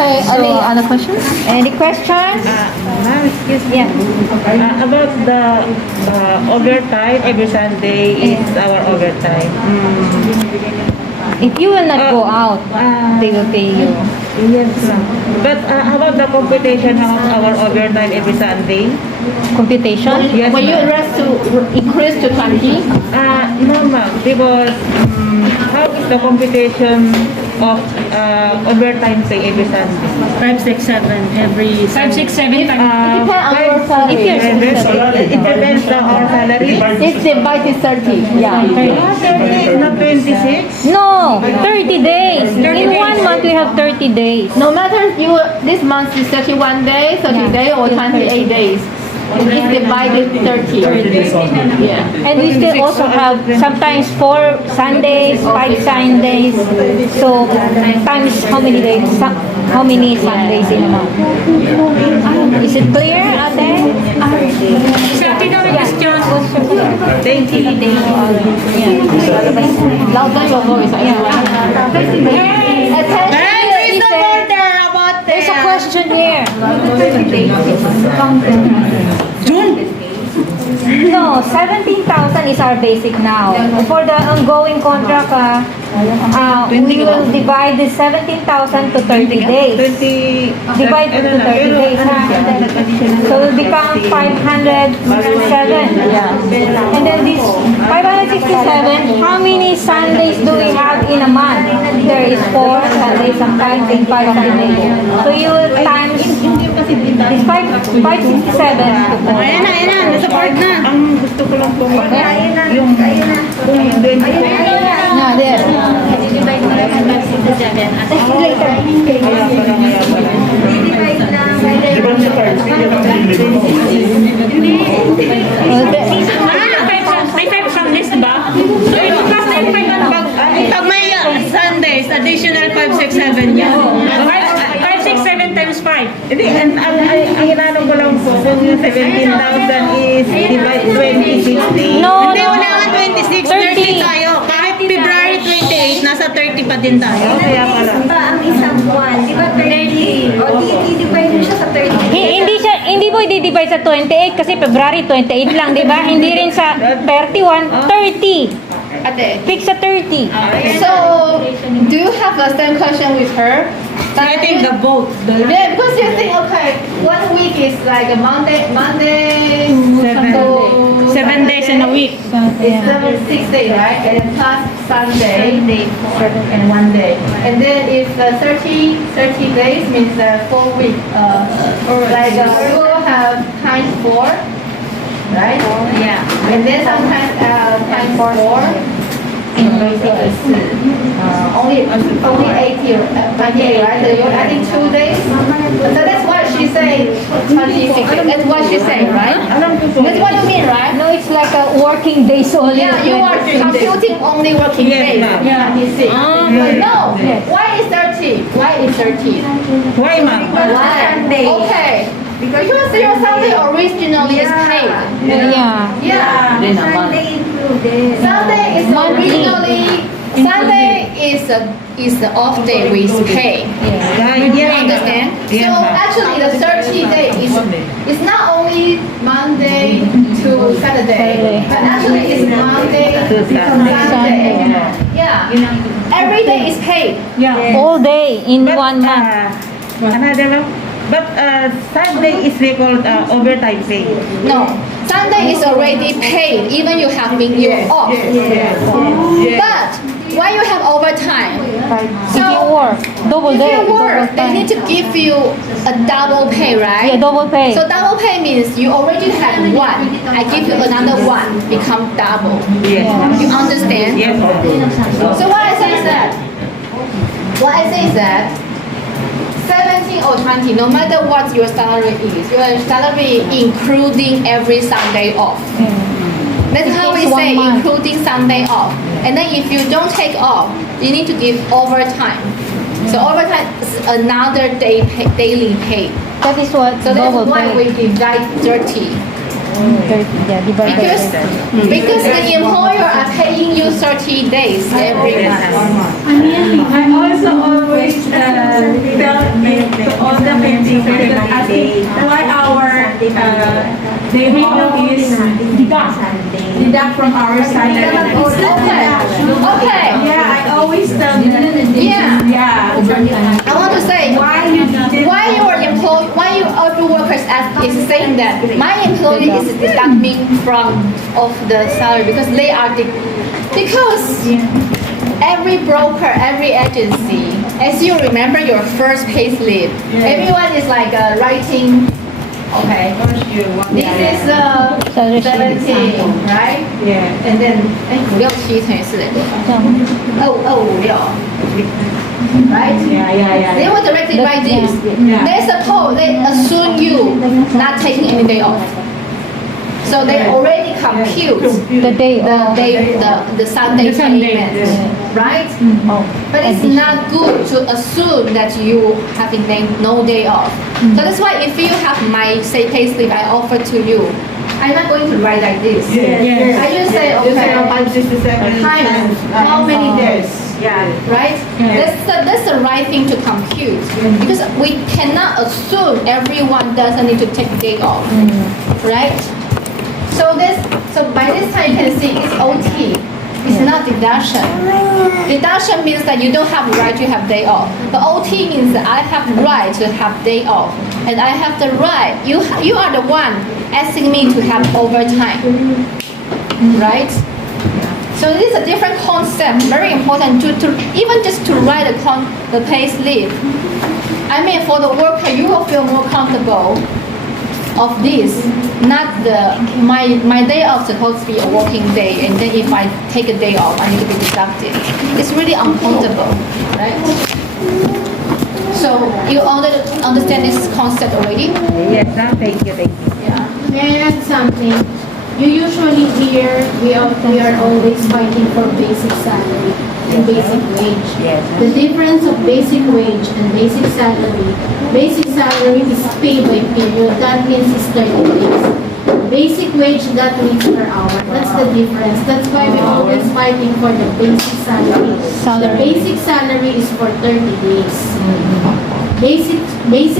Okay, any other questions? Any questions? Ma'am, excuse me. Yeah. About the overtime, every Sunday is our overtime. If you will not go out, they will pay you. Yes, ma'am. But how about the computation of our overtime every Sunday? Computation? Yes, When you ma'am. rest to increase to 20, No, ma'am, because how is the computation of overtime pay every Sunday? 5, 6, 7 every 5, 6, 7 times. it depends on your If salary. you're It depends on our salary. It's divided 30. Yeah. 30, not 26. No, 30 days. In 1 month, we have 30 days. No matter you this month is 31 days, 30 days, or 28 days. It's divided 30. Yeah. And we still also have sometimes 4 Sundays, 5 Sundays. So times how many days? How many Sundays in a month? Is it clear, Ate? Exactly the question. Thank you. Louder your voice. Attention, There is no listen. order about There's a question here. June. No, 17,000 is our basic now. For the ongoing contract, we will divide the 17,000 to 30 days. 20. Divide it to 30 days. So it will become 567. And then this 567, how many Sundays do we have in a month? There is 4 Sundays, sometimes in 5 Sundays. So you will times this 567 to 4. Ayan na, nasa board na. Ang gusto ko lang po yung kung 20. Yeah, there. May 5 Sundays ba? So ito plus na yung 5 pag may Sundays, additional 5, 6, 7 yan. 5, 6, 7 times 5. Hindi, ang inanong ko lang po, kung yung 17,000 is divide 20, 60. No, Hindi, no. wala nga 26, 30 tayo. Kahit February 28, nasa 30 pa din tayo. Kaya pala. Ang isang buwan, di ba 30? O di-divide mo siya sa 30. Hindi po i-divide sa 28 kasi February 28 lang, di ba? Hindi rin sa 31, 30. Ate. Fix sa 30. So, do you have the same question with her? I think the both. Yeah, because you think, okay, 1 week is like a Monday, so 7 days in a week. it's 6 days, right? And then plus Sunday, and 1 day. And then if 30 days means 4 weeks. Like we will have times 4, right? Yeah. And then sometimes times 4. Only 80, 28, right? So you're adding 2 days. So that's what she say. 26. That's what she say, right? That's what you mean, right? No, it's like a working days only. Yeah, you are computing only working Yes, days. ma'am. Yeah, 26. No. Why is 30? Why is 30? Why, ma'am? Sunday. Okay. Because your Sunday originally is paid. Yeah. Yeah. Sunday included. Sunday is originally is the off day with pay. You understand? Yes, So ma'am. actually the 30 days is not only Monday to Saturday, but actually it's Monday to Sunday. Yeah. Every day is paid. All day in 1 month. Another one? But Sunday is called overtime pay. No. Sunday is already paid, even you have been off. But when you have overtime, If you work, double if day. you work, double they time. need to give you a double pay, right? Yeah, double pay. So double pay means you already have 1. I give you another 1, become double. Yes, ma'am. You understand? Yes, ma'am. So what I say is that, 17 or 20, no matter what your salary is, your salary including every Sunday off. That's how we It's 1 say month. including Sunday off. And then if you don't take off, you need to give overtime. So overtime is another daily pay. That is what So that's double why pay. we divide 30. 30, yeah, divide by Because 30. the employer are paying you 30 days every month. I also always tell to all the caretakers that asking why our daily is deduct from our salary. Okay. Yeah, I always tell them. Yeah. Yeah. I want to say Why you didn't? why your employee, why you other workers is saying that my employee is deducting from of the salary because they are because every broker, every agency, as you remember your first pay slip, everyone is like writing. Okay, this is Salary 17, right? Yeah. And then 567乘以4等于多少？2256 right? Yeah. They will directly write this. They assume you not taking any day off. So they already compute The day off. the Sunday payment, right? But it's not good to assume that you having no day off. So that's why if you have my say pay slip I offer to you, I'm not going to write like this. I just say okay, times how many days. Yeah. Right? That's the right thing to compute because we cannot assume everyone doesn't need to take day off, right? So by this time you can see it's OT. It's not deduction. Deduction means that you don't have right to have day off. But OT means that I have right to have day off, and I have the right. You are the one asking me to have overtime, right? So this is a different concept, very important to even just to write the pay slip. I mean, for the worker, you will feel more comfortable of this, not my day off supposed to be a working day, and then if I take a day off, I need to be deducted. It's really uncomfortable, right? So you understand this concept already? Yes, thank you. Yeah. May I add something? You usually hear we are always fighting for basic salary and basic wage. Yes. The difference of basic wage and basic salary is pay by period. That means it's 30 days. Basic wage, that means per hour. That's the difference. That's why we're always fighting for the basic salary. The basic salary is for 30 days. Basic wage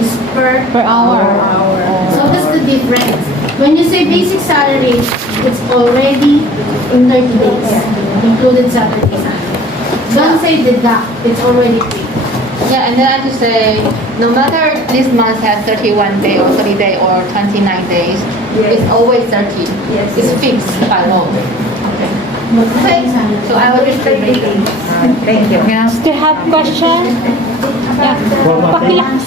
is per hour. So that's the difference. When you say basic salary, it's already in 30 days, included Saturday, Sunday. Don't say deduct, it's already paid. Yeah, and then I just say, no matter this month has 31 days or 30 days or 29 days, it's always 30. It's fixed by law. Okay, so I will just say Thank you. Still have question? Yeah. Pakilak.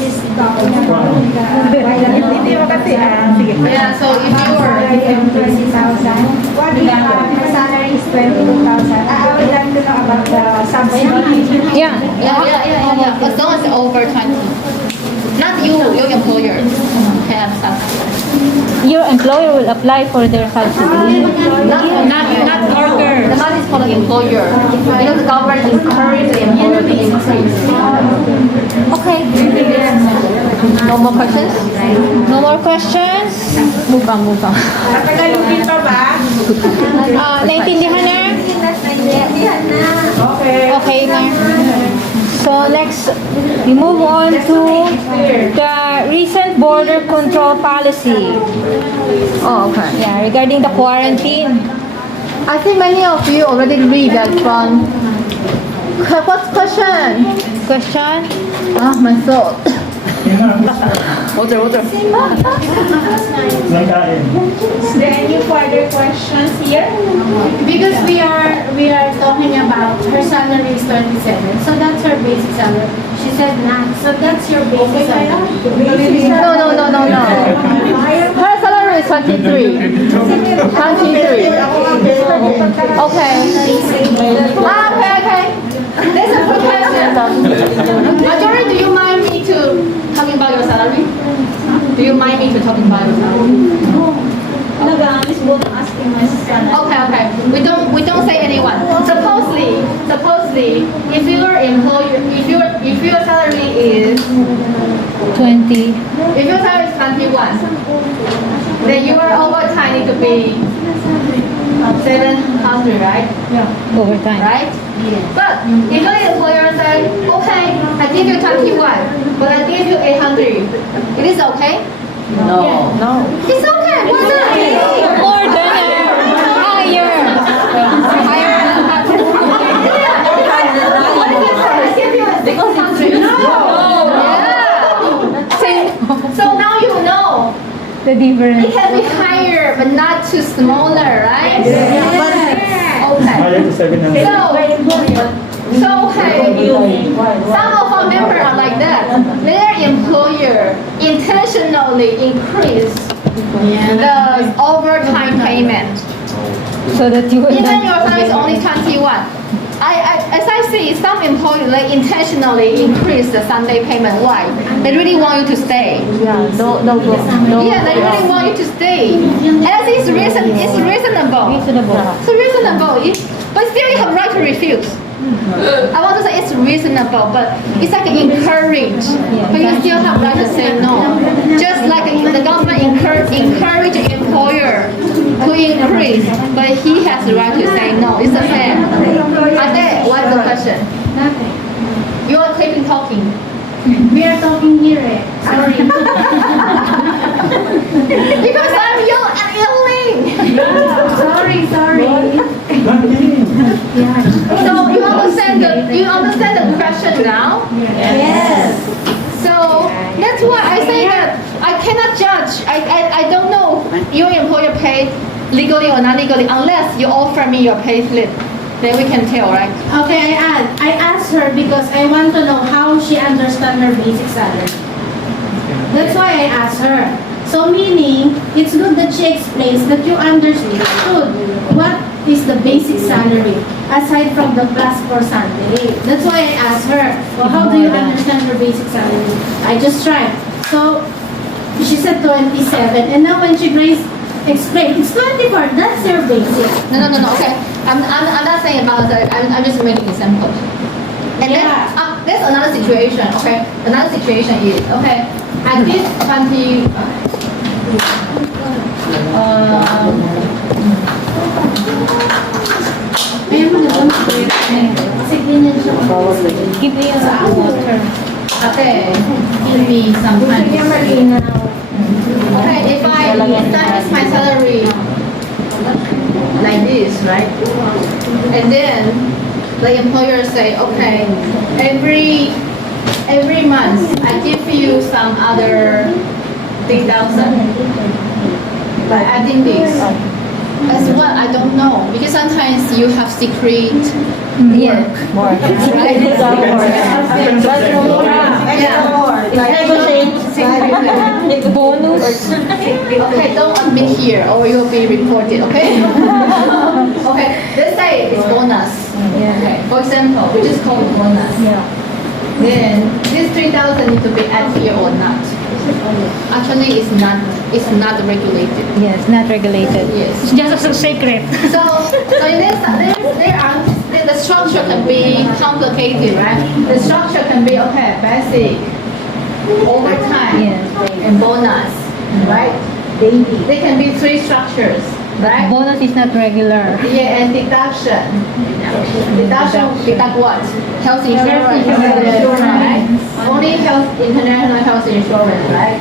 Hindi mo kasi, sige. yeah, so if you are, What if my salary is 22,000? I would like to know about the subsidy. Yeah. yeah, as long as over 20. Not you, your employer can have subsidy. Your employer will apply for their subsidy. Not worker. The money is for the employer. Because the government encourages the employer to increase. Okay. No more questions? No more questions? Move on. Tagalogin pa ba? Naintindihan na? Okay na. So next, we move on to the recent border control policy. Oh, okay. Yeah, regarding the quarantine. I think many of you already read that from. What's question? Question? Ah, my throat. Water. Is there any further questions here? Because we are talking about her salary is 27, so that's her basic salary. She said not, so that's your basic salary. No. Her salary is 23. 23. Okay. Okay. That's a good question. Marjorie, do you mind me to talking about your salary? Do you mind me to talking about your salary? Okay. We don't say anyone. Supposedly, if your employer, if your salary is 20. if your salary is 21, then your overtime need to be 7,000 800, right? Overtime. Right? But if the employer say, okay, I give you 21, but I give you 800, it is okay? No. It's okay. Why not? More than higher. I give you 600. Yeah. So now you know. The difference. It can be higher, but not too smaller, right? Okay. Higher to 700. So hey, some of our members are like that. Their employer intentionally increase the overtime payment. So that you will Even not. your salary is only 21. As I see, some employers they intentionally increase the Sunday payment. Why? They really want you to stay. No. Yeah, they really want you to stay. As it's reasonable. Reasonable. It's reasonable, but still you have right to refuse. I want to say it's reasonable, but it's like encourage. But you still have right to say no. Just like the government encourage employer to increase, but he has the right to say no. It's the same. Ade, what's the question? Nothing. You are keeping talking. We are talking here. Sorry. Because I'm yelling. Sorry. So you understand the question now? Yes. So that's why I say that I cannot judge. I don't know your employer paid legally or not legally unless you offer me your pay slip. Then we can tell, right? Okay, I asked her because I want to know how she understands her basic salary. That's why I asked her. So meaning, it's good that she explains that you understood what is the basic salary aside from the plus for Sunday. That's why I asked her, well, how do you understand her basic salary? I just tried. So she said 27, and now when she explained, it's 24. That's your basic. No. Okay. I'm not saying about that. I'm just making example. And Yeah. then there's another situation. Okay. Another situation is okay. I did 20. Give me a water. Okay. Give me some time. Okay. If I establish my salary like this, right? And then the employer say, okay, every month I give you some other 3,000 by adding this. As well, I don't know because sometimes you have secret Yeah. work, right? Bonus. Okay, don't admit here or you'll be reported, okay? Okay, let's say it's bonus. Okay, for example, we just call it bonus. Then this 3,000 need to be added here or not? Actually, it's not regulated. Yes, not regulated. Yes. It's just a secret. So in this, the structure can be complicated, right? The structure can be okay, basic, overtime, Yes. and bonus, right? They can be three structures, right? Bonus is not regular. Yeah, and deduction. Deduct what? Health insurance, right? Only international health insurance, right?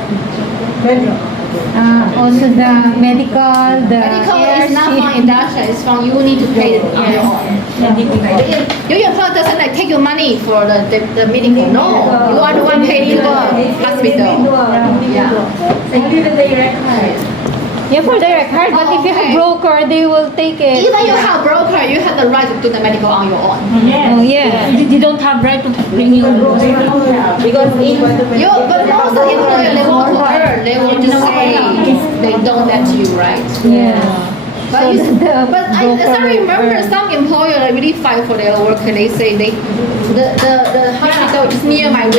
Also the medical, the Medical air is not shield. from induction, it's from you need to pay it on your own. Your employer doesn't like take your money for the medical. No, you are the one paying to the hospital. Yeah. Yeah, for direct hire, but if you have Okay. broker, they will take it. Even you have broker, you have the right to do the medical on your own. Oh yeah. You don't have right to renew. Because if But most of the employer they want to earn, they will just say they don't let you, right? Yeah. But, So you, the but I, as I broker will remember, earn. some employer they really fight for their worker. They say the hospital is near my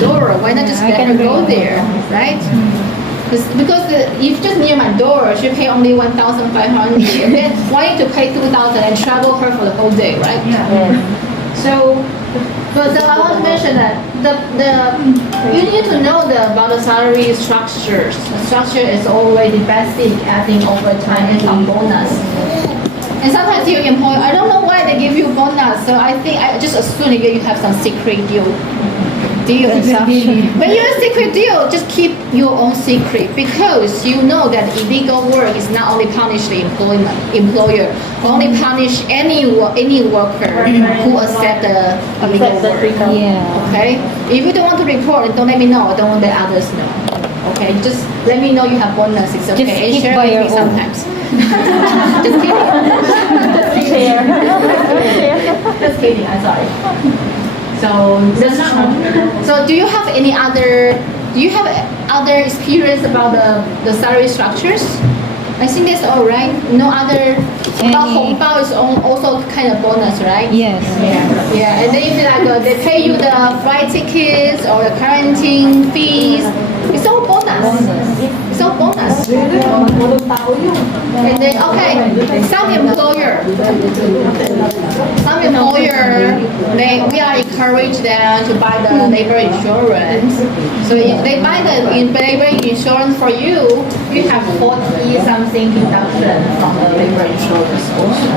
door. Why not just I let can her go agree. there, right? Because if just near my door, she pay only 1,500, and then why need to pay 2,000 and travel her for the whole day, right? So, but I want to mention that you need to know about the salary structures. The structure is already basic, adding overtime and some bonus. And sometimes your employer, I don't know why they give you bonus. So I think I just assume that you have some secret deal and stuff. When you're a secret deal, just keep your own secret because you know that illegal work is not only punish the employer, only punish any worker who accept the illegal work. Yeah. Okay? If you don't want to report, don't let me know. I don't want the others know. Okay? Just let me know you have bonus. It's okay. Just And keep share by with your me own. sometimes. Just kidding. Just kidding. I'm sorry. So do you have any other? Do you have other experience about the salary structures? I think that's all right. No other. But Any- 红包 is also kind of bonus, right? Yes. Yeah, and then if like they pay you the flight tickets or the quarantine fees, it's all bonus. It's all bonus. And then some employer, we are encourage them to buy the labor insurance. So if they buy the labor insurance for you, You have 40 something deduction from the labor insurance also.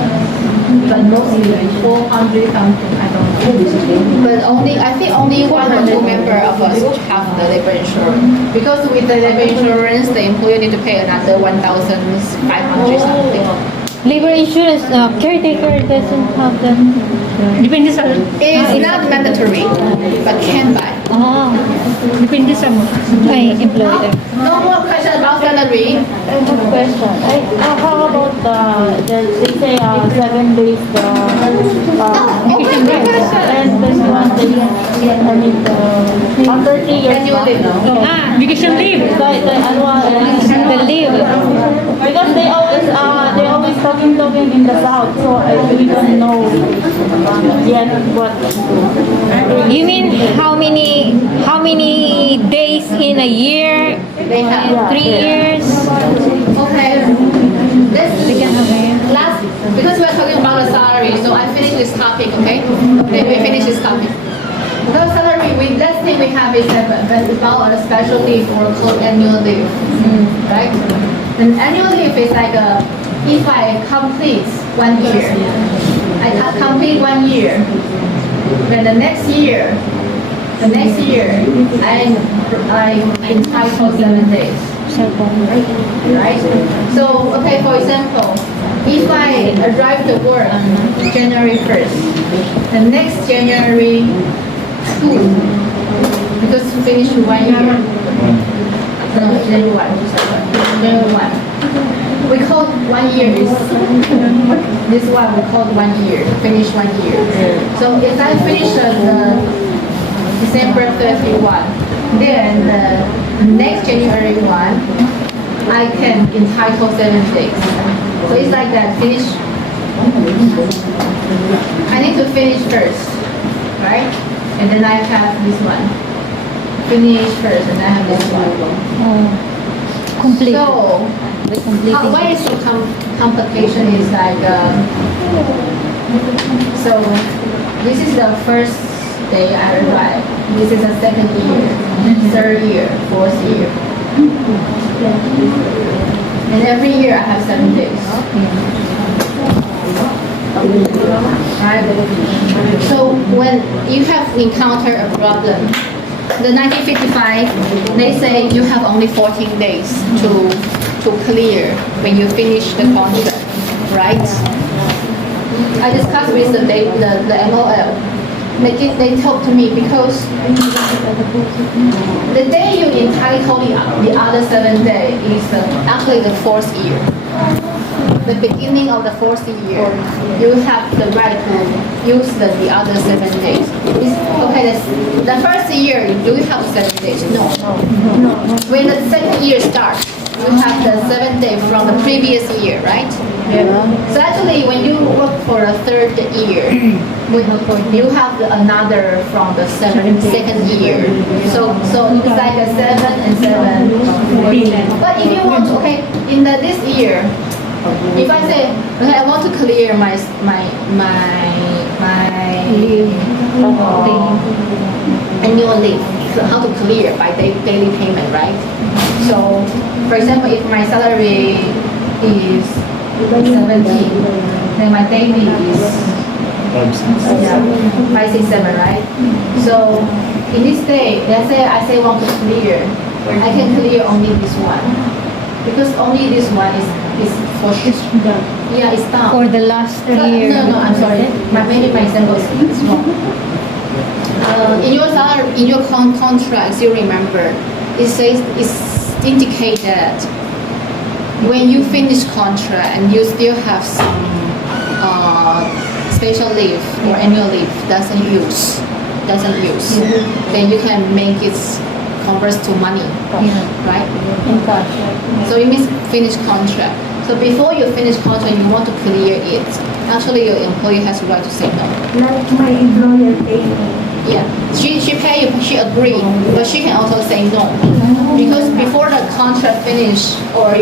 But mostly 400 something, I don't know. but I think only one or two member of us have the labor insurance. Because with the labor insurance, the employer need to pay another 1,500 something. Labor insurance, caretaker doesn't have the. Depende sa... It's not mandatory, but can buy. Oh, Depende sa mo. I employ them. No more question about salary. I have a question. How about they say 7 days Open the question. and 21 days, I mean, after 3 years. Annual leave. Vacation leave. The annual The leave. because they always talking in the south, so we don't know yet what. You mean how many days in a year? They have 3 years? Okay. Last, because we're talking about the salary, so I finish this topic, okay? Okay, we finish this topic. Because salary, last thing we have is about a special leave or called annual leave, right? And annual leave is like if I complete 1 year, I complete 1 year, then the next year, I'm entitled 7 days. Right? So, okay, for example, if I arrive to work January 1st, the next January 2, because finish 1 year. No, January 1. We call 1 year is, this one we call 1 year, finish 1 year. So if I finish the December 31, then the next January 1, I can entitle 7 days. So it's like that, finish. I need to finish first, right? And then I have this one. Finish first, and I have this one. Complete. So, The completing. why is the complication is like, so this is the first day I arrived. This is the second year, third year, fourth year. And every year I have 7 days. Right? So when you have encountered a problem, the 1955, they say you have only 14 days to clear when you finish the contract, right? I discussed with the MOL. They talk to me because the day you entitle the other 7 days is actually the fourth year. The beginning of the fourth year, you have the right to use the other 7 days. The first year, do you have 7 days? No. When the second year starts, you have the 7 days from the previous year, right? So actually, when you work for the third year, you have another from the second year. So it's like a 7 and 7. But if you want, in this year, if I say, I want to clear my annual leave, so how to clear by daily payment, right? So, for example, if my salary is 17, then my daily is 567, right? So in this day, let's say I say want to clear, I can clear only this one because only this one is for sure. Yeah, it's done. For the last But- year. No, I'm sorry. Maybe my example is wrong. In your salary, in your contracts, you remember, it says it's indicate that when you finish contract and you still have some special leave or annual leave doesn't use, then you can make it convert to money, right? So it means finish contract. So before you finish contract, you want to clear it. Actually, your employee has the right to say no. Like my employer paid me. Yeah, she pay you, she agree, but she can also say no. Because before the contract finish or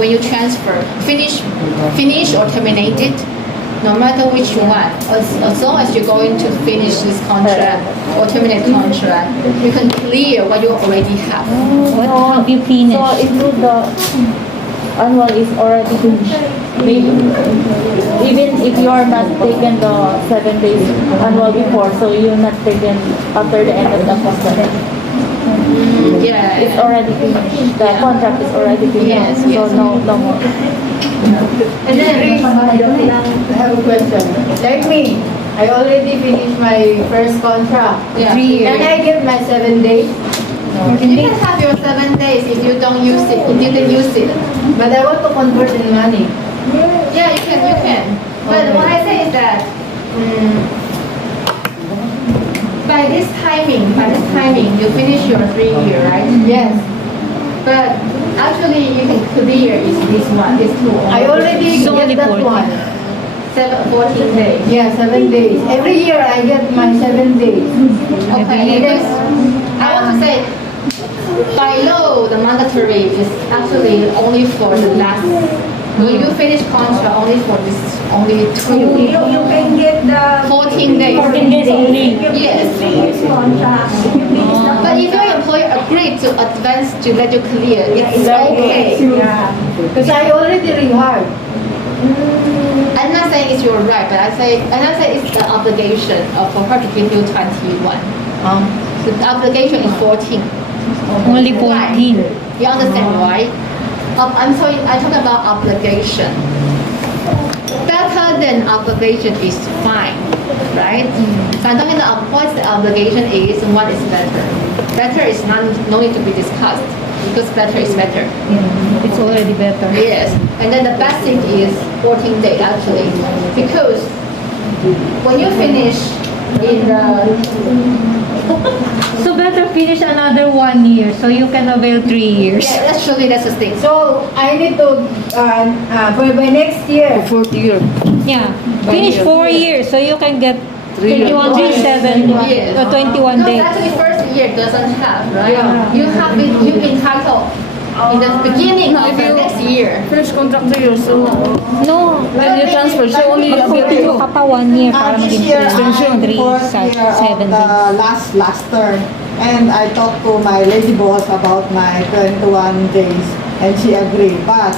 when you transfer, finish or terminate it, no matter which one, as long as you're going to finish this contract or terminate contract, you can clear what you already have. What have you So finished? include the annual is already finished. Maybe even if you are not taken the 7 days annual before, so you're not taken after the end of the contract. It's Yeah. already finished. The contract is already finished. Yes, yes. So no more. And then I have a question. Like me, I already finished my first contract. Yeah. 3 years. Can I get my 7 days? You can have your 7 days if you don't use it, if you didn't use it. But I want to convert in money. Yeah, you can. But what I say is that by this timing, you finish your 3 year, right? Yes. But actually, you can clear is this one, this two. I already So only get that 14. one. 14 days. Yeah, 7 days. Every year I get my 7 days. Okay, because I want to say, by law, the mandatory is actually only for the last. When you finish contract, only for this, only 2 You can get the 14 days. 14 days only. Yes. contract. But if your employer agreed to advance to let you clear, it's okay. Yeah. Because I already rehired. I'm not saying it's your right, but I'm not saying it's the obligation for her to give you 21. The obligation is 14. Only Why? 14. You understand why? I'm sorry, I talk about obligation. Better than obligation is fine, right? So I'm talking about what the obligation is and what is better. Better is no need to be discussed because better is better. It's already better. Yes, and then the best thing is 14 days actually, because when you finish in the So better finish another 1 year so you can avail 3 years. yeah, actually that's the thing. So I need to, by next year, Yeah. Finish 4 years so you can get 21 days, 7 Yes. or 21 No, days. actually first year doesn't have, right? Yeah. You have it, you entitled in the beginning of the next year. Finish contract to you, so No. when you transfer, so only Mag-continue ka pa 1 year para This maging year, 3, fourth year of 7 the days. last term, and I talked to my lady boss about my 21 days, and she agreed. But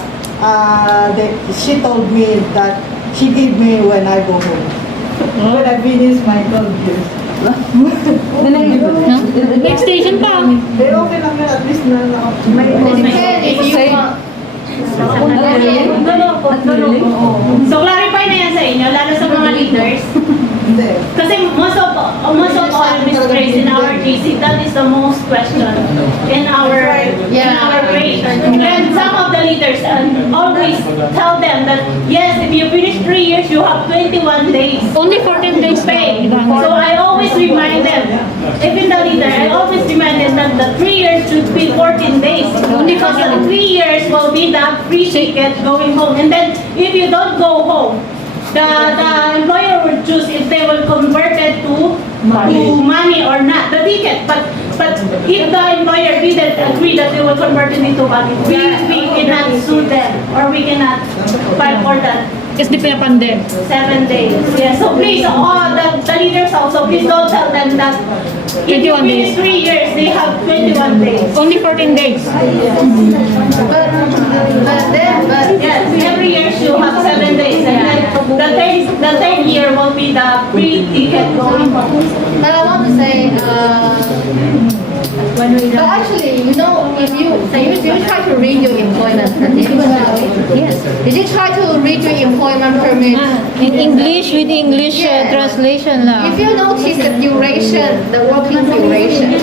she told me that she give me when I go home. When I finish my 12 years. Next station pa. Eh, okay lang yun, at least na It depends if you want. So clarify na yan sa inyo, lalo sa mga leaders. Hindi. Kasi most of all administrators in our GC, that is the most question in our rate. And some of the leaders always tell them that yes, if you finish 3 years, you have 21 days. Only 14 days Pay. pa. So I always remind them, even the leader, I always remind them that the 3 years should be 14 days. Because the 3 years will be the free ticket going home. And then if you don't go home, the employer will choose if they will convert it to money or not, the ticket. But if the employer didn't agree that they will convert it into money, we cannot sue them or we cannot file for that. Kasi di pinapande. 7 days. Yeah. So please, all the leaders also, please don't tell them that if you 21 finish days. 3 years, they have 21 days. Only 14 days. But Yes, every year you have 7 days. And then But I want to say, but actually, you know, if you try to read your employment permit, yes. Did you try to read your employment permit? In English with English Yeah. translation lang. If you notice the duration, the working duration is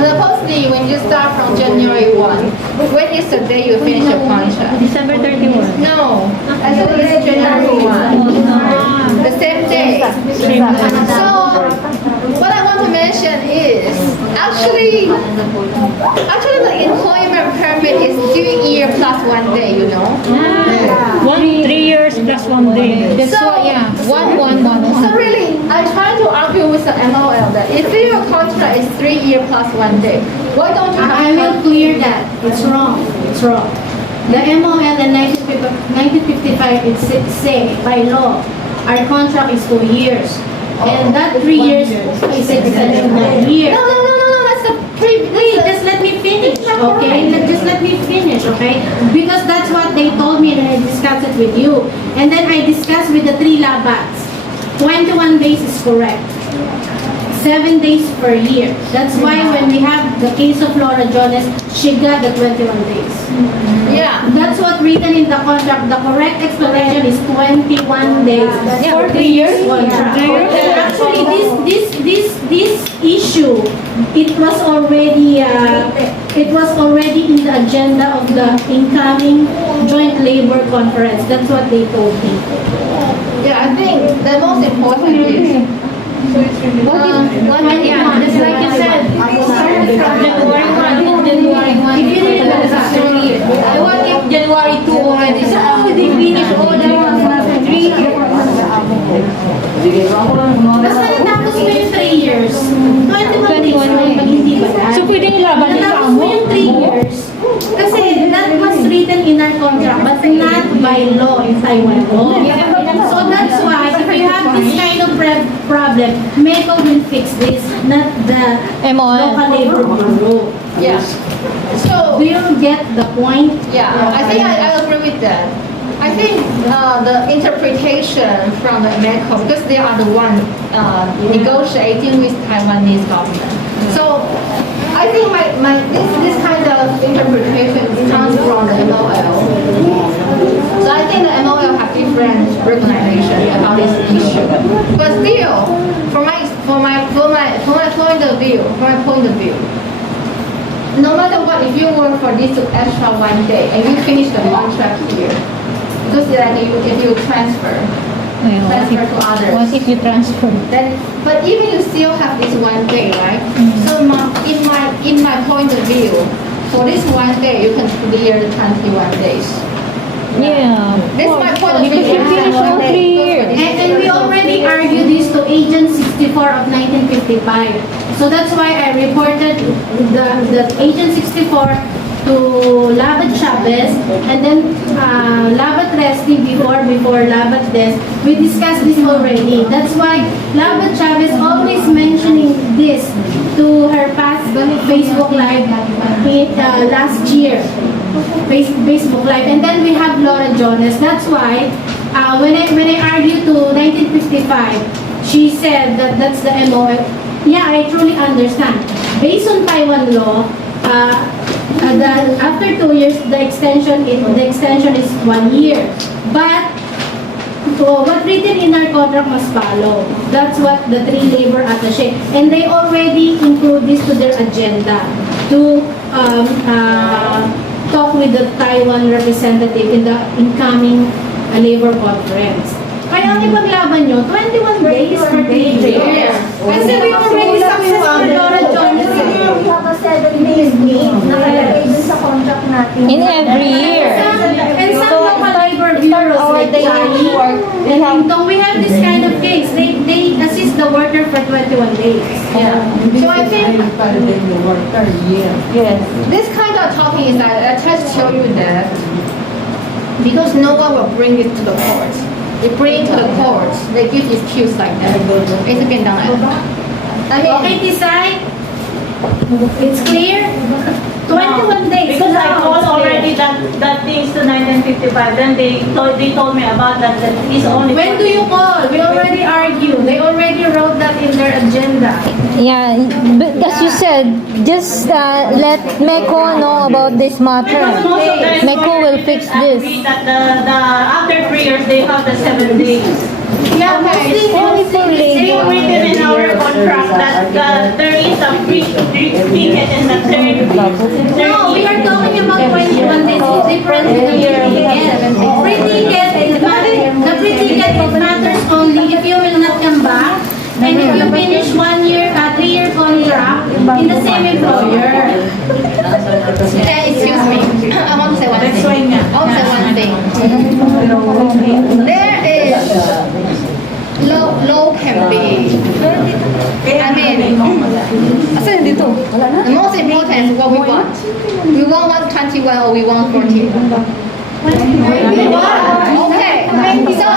supposedly when you start from January 1. When is the day you finish your contract? December 31. No, actually it's January 1. The same day. So, what I want to mention is, actually the employment permit is 2 years plus 1 day, you know? 3 years plus 1 day. That's So- why, yeah. One. So really, I try to argue with the MOL that if your contract is 3 years plus 1 day, why don't you I have will clear that. It's wrong. It's wrong. The MOL in 1955, it say by law, our contract is 2 years. And that 3 years is extension 1 year. No, that's the Wait, just let me finish, okay? Just let me finish, okay? Because that's what they told me and I discussed it with you. And then I discussed with the 3 labats. 21 days is correct. 7 days per year. That's why when we have the case of Laura Jones, she got the 21 days. Yeah. That's what written in the contract. The correct explanation is 21 days. For 3 years contract. Actually, this issue, it was already in the agenda of the incoming joint labor conference. That's what they told me. Yeah, I think the most important is Just like you said, started from January 1 to January 1. If you didn't know that, What if January 2 already? So they finish all the 3 basta natapos mo yung 3 years, 21 days lang pag hindi ba yan? So pwede nilaban yung Natapos mo yung 3 years. Kasi that was written in our contract, but not by law in Taiwan law. So that's why, if you have this kind of problem, MECO will fix this, not the MOL. local labor bureau. yeah. So Do you get the point? yeah, I think I agree with that. I think the interpretation from the MECO, because they are the one negotiating with Taiwanese government. So I think this kind of interpretation comes from the MOL. So I think the MOL have different recognition about this issue. But still, from my point of view, no matter what, if you work for this extra 1 day and you finish the contract here, because like if you transfer to others. What if you transfer? Then, but even you still have this 1 day, right? So in my point of view, for this 1 day, you can clear the 21 days. Yeah. That's my point of view. Because you finish all 3 years. And we already argued this to Agent 64 of 1955. So that's why I reported the Agent 64 to Labat Chavez and then Labat Resti before Labat Des. We discussed this already. That's why Labat Chavez always mentioning this to her past Facebook Live last year. Facebook Live. And then we have Laura Jones. That's why when I argued to 1955, she said that that's the MOL. Yeah, I truly understand. Based on Taiwan law, after 2 years, the extension is 1 year. But what written in our contract must follow. That's what the 3 labor attaché, and they already include this to their agenda to talk with the Taiwan representative in the incoming labor conference. Kaya ang ipaglaban nyo, 21 days for 3 years. Kasi we already successful Laura Jones. We have a 7 days leave nakalagay dun sa contract natin. In every year. And some local labor bureaus like Chai and Hintong, we have this kind of case. They assist the worker for 21 days. Yeah. So I think Yes. this kind of talking is that I try to show you that because no one will bring it to the court. They bring it to the court, they give excuse like that. It's been done. I mean, Okay, Tisay? It's clear? 21 days. Because I called already that things to 1955 1955. Then they told me about that it's only. When do you call? We already argued. They already wrote that in their agenda. Yeah, but as you said, just let Meko know about this matter. Meko will fix this. That the after 3 years they have the 7 days. Yeah, Only for They labor. written in our contract that there is a free ticket in the third. No, we are talking about 21 days. It's different with the free ticket. Free ticket, the free ticket it matters only if you will not come back and if you finish 1 year, 3-year contract in the same employer. Excuse me, I want to say one thing. I want to say one thing. There is law can be. I mean, the most important is what we want. We want 121 or we want 14. Okay, so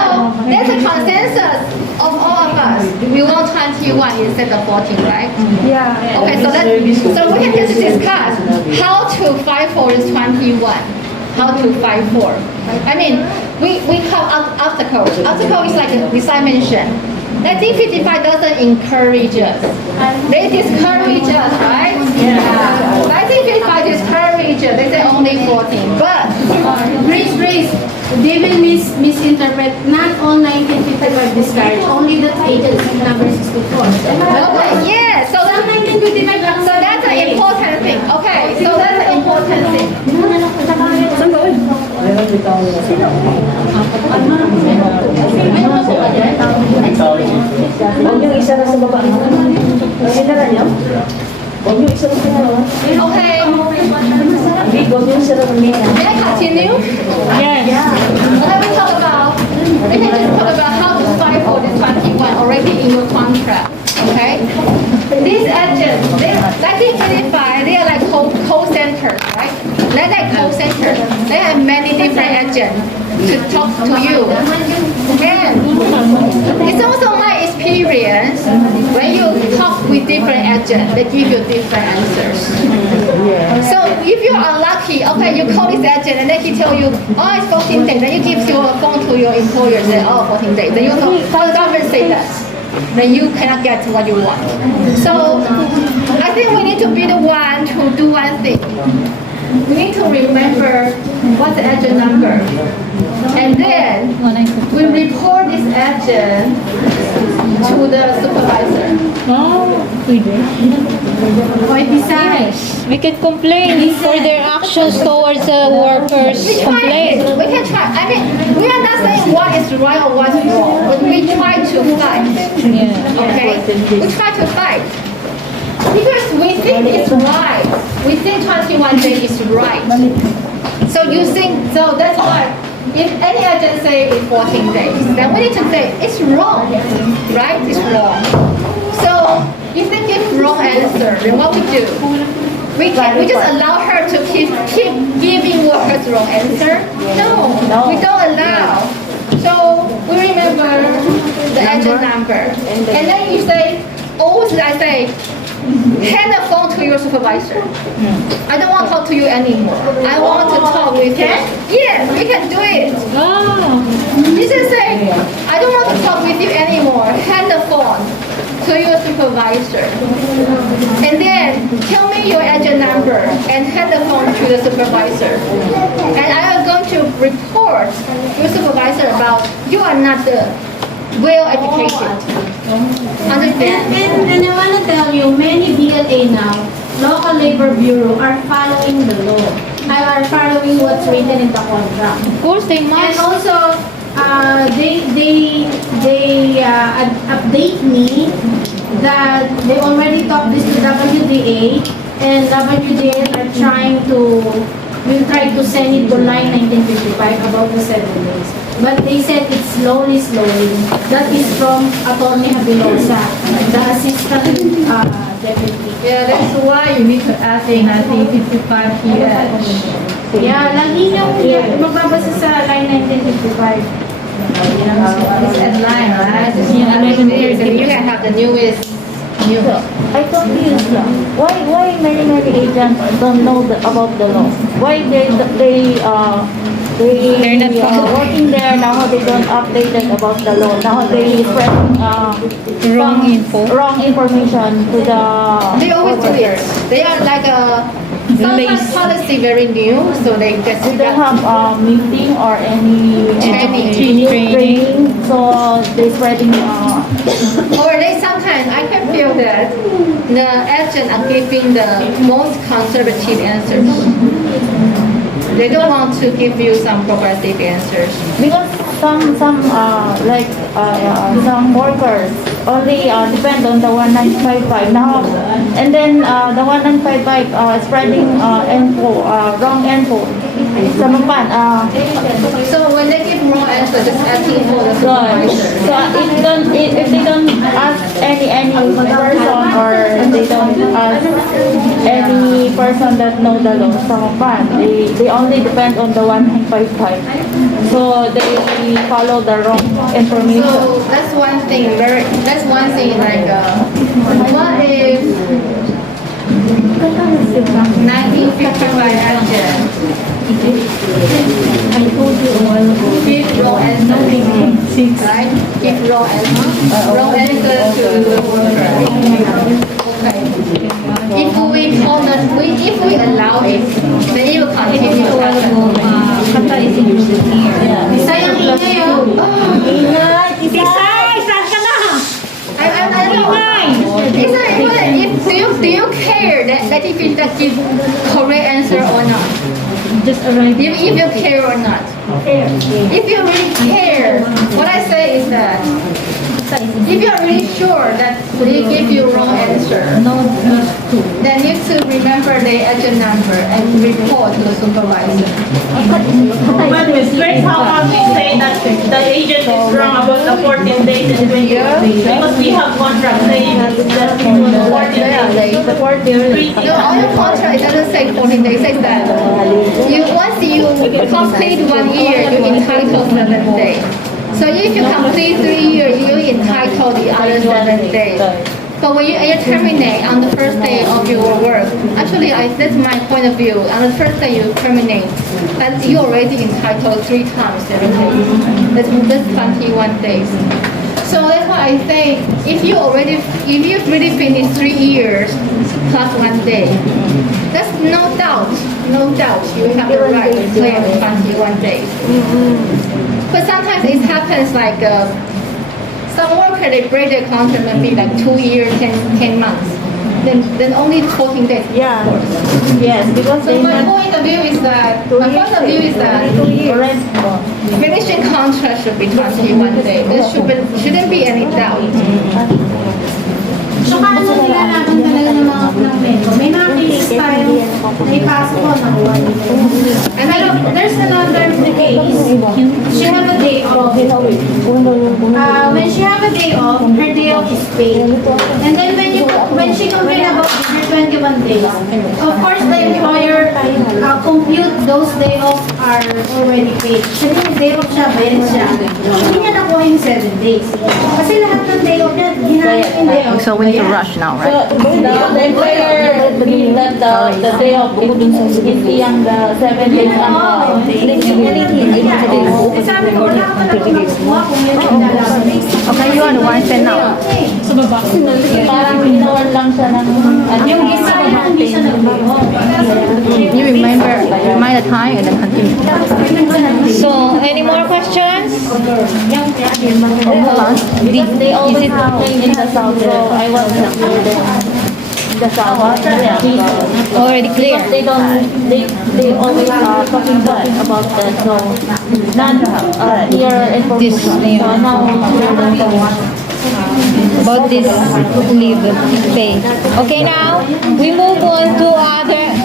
there's a consensus of all of us. We want 21 instead of 14, right? Yeah. Okay, so we can just discuss how to fight for this 21. How to fight for. I mean, we have obstacles. Obstacle is like this I mentioned. 1955 doesn't encourage us. They discourage us, right? Yeah. 1955 discourage us. They say only 14. But Grace, they will misinterpret. Not all 1955 discouraged, only the agency number 64. okay, yeah. So Some 1955 so that's an important thing. Okay, so that's an important thing. Huwag yung isa na sa baba. Sinara niyo? Huwag yung isa na sa baba. Okay. Hindi, huwag yung isa na sa baba. May I continue? Yes. Okay, we can just talk about how to fight for this 21 already in your contract. Okay? These agents, 1955, they are like call centers, right? They're like call centers. They have many different agents to talk to you. And it's also my experience when you talk with different agents, they give you different answers. So if you're unlucky, okay, you call this agent and then he tell you, oh, it's 14 days. Then you give your phone to your employer and say, oh, 14 days. Then you go, oh, the government say that. Then you cannot get what you want. So I think we need to be the one to do one thing. We need to remember what's the agent number. And then we report this agent to the supervisor. Yes. We can complain for their actions towards the workers. Complain. We can try. I mean, we are not saying what is right or what is wrong, but we try to fight. Yeah. Okay? We try to fight. Because we think it's right. We think 21 days is right. So you think, so that's why if any agent say it's 14 days, then we need to say it's wrong, right? It's wrong. So you think it's wrong answer, then what we do? We just allow her to keep giving workers wrong answer? No, we don't allow. So we remember the agent number. And then you say, always I say, hand the phone to your supervisor. I don't want to talk to you anymore. I want to talk with you. Yes, we can do it. You just say, I don't want to talk with you anymore. Hand the phone to your supervisor. And then tell me your agent number and hand the phone to the supervisor. And I am going to report your supervisor about you are not the well educated. Understand? And I want to tell you, many BLA now, local labor bureau are following the law. Are following what's written in the contract. Of course they And must. also, they update me that they already talked this to WDA, and WDA are will try to send it to line 1955 about the 7 days. But they said it's slowly. That is from Attorney Habilosa, the assistant deputy. Yeah, that's why you need to ask in 1955 PH. Yeah, lagi niyong magbabasa sa line 1955. It's at line, right? You can have the newest news. I confused lang. Why many agents don't know about the law? Why they They're not following. working there, now they don't update it about the law. Now they spread Wrong info. wrong information to the They always do it. They are like sometimes policy very new, so they just they don't have meeting or any training, so they spreading or they sometimes I can feel that the agent are giving the most conservative answers. They don't want to give you some progressive answers. because some like some workers only depend on the 1955 now, and then the 1955 spreading info, wrong info. Some So when they give wrong answer, just asking for the Right. supervisor. So if they don't ask any person, or they don't ask any person that know the law, some they only depend on the 1955. So they follow the wrong information. So that's one thing. That's one thing. Like, what if 1955 agent give wrong answer, right? Give wrong answer to the worker. Okay. If we allow it, then it will continue to happen. Sayang ingay, oh. Do you care that if you give correct answer or not? If you care or not? If you really care, what I say is that if you are really sure that they give you wrong answer, then you need to remember the agent number and report to the supervisor. But Ms. Grace, how come we say that the agent is wrong about the 14 days and 21 days? Because we have contract saying that it's just 14 days. The 14 days. No, on your contract, it doesn't say 14 days. It says that once you complete 1 year, you entitle 7 days. So if you complete 3 years, you entitle the other 7 days. But when you terminate on the first day of your work, actually, that's my point of view. On the first day you terminate, and you already entitled 3 times 7 days. That's 21 days. So that's why I say, if you've really finished 3 years plus 1 day, that's no doubt you have the right to claim 21 days. But sometimes it happens like some worker, they break their contract maybe like 2 years, 10 months. Then only 14 days. Yeah. Yes, because So my point of view is that finishing contract should be 21 days. There shouldn't be any doubt. So, paano nilalaman talaga ng mga member? May mga cases tayo na ipasok ko ng 1 year. And there's another case. She have a day off. When she have a day off, her day off is paid. And then when she complain about her 21 days, of course the employer compute those day off are already paid. Kasi yung day off siya, bayad siya. Hindi niya nakuha yung 7 days. Kasi lahat ng day off niya, ginamit yung day off. So we need to rush now, right? So the employer believe that the day of is yung the 7 days Sabi ko, wala ka talaga makukuha kung yun yung lalabas. Okay, you want 1 now? parang ginawan lang siya ng Yung isa niya, hindi siya nagbago. You remind the time and then continue. So, any more questions? they always complain in the south, so I was here in the south. Already clear. They always talking bad about that, so none here information. So now About this leave pay. Okay, now we move on to other.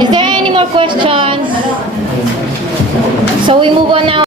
Is there any more questions? So we move on now.